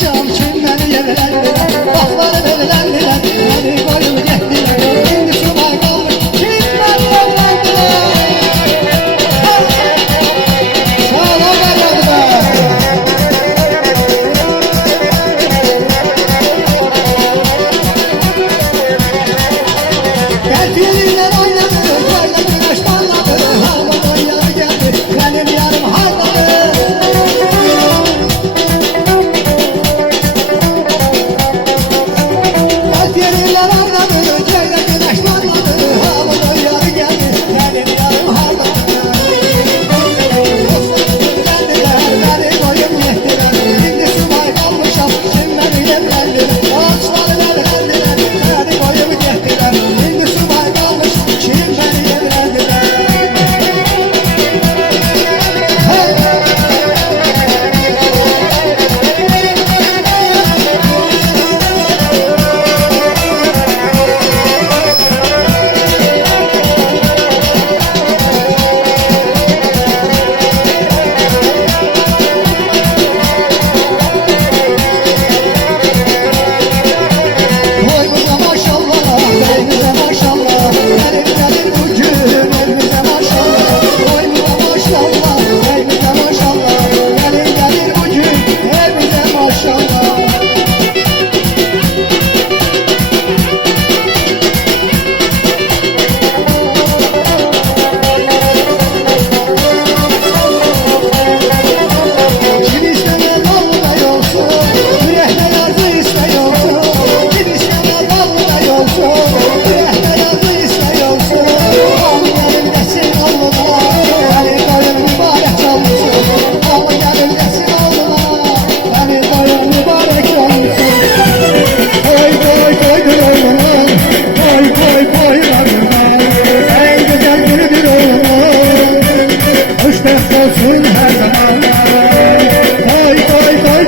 kalmışam, kimleri evlendiler, bakları evlendiler, beni koyup getdiler. İndi subay kalmış, kimleri evlendiler. Sağ ol evlendiler. Gerçeğinden oynadı, böyle güneş parladı, havadan yarı geldi, benim yarım harladı. Gerçeğinden oynadı, böyle güneş parladı, havadan yarı geldi, benim yarım harladı. Evlendiler, beni koyup yettiler, şimdi subay kalmışam, kimleri evlendiler, ağaçları evlendiler, beni koyup yettiler, şimdi subay kalmış, kimleri evlendiler. Hey! Boyumuza maşallah, beyimize maşallah, elimizde bu gün, elimize maşallah. Boyumuza maşallah, beyimize maşallah, elimizde bu gün, elimize maşallah. Kim istemez vallahi yoksun, yürekte yazı istiyorsun. Kim istemez vallahi yoksun, yürekte yazı istiyorsun. Alın gelin desin oğluma, beni koyun mübarek olmuşsun. Alın gelin desin oğluma, beni koyun mübarek olmuşsun. Koy koy koy oğluma, koy koy koy oğluma. En güzel günüdür oğluma, hoşbext olsun her zaman. Koy koy koy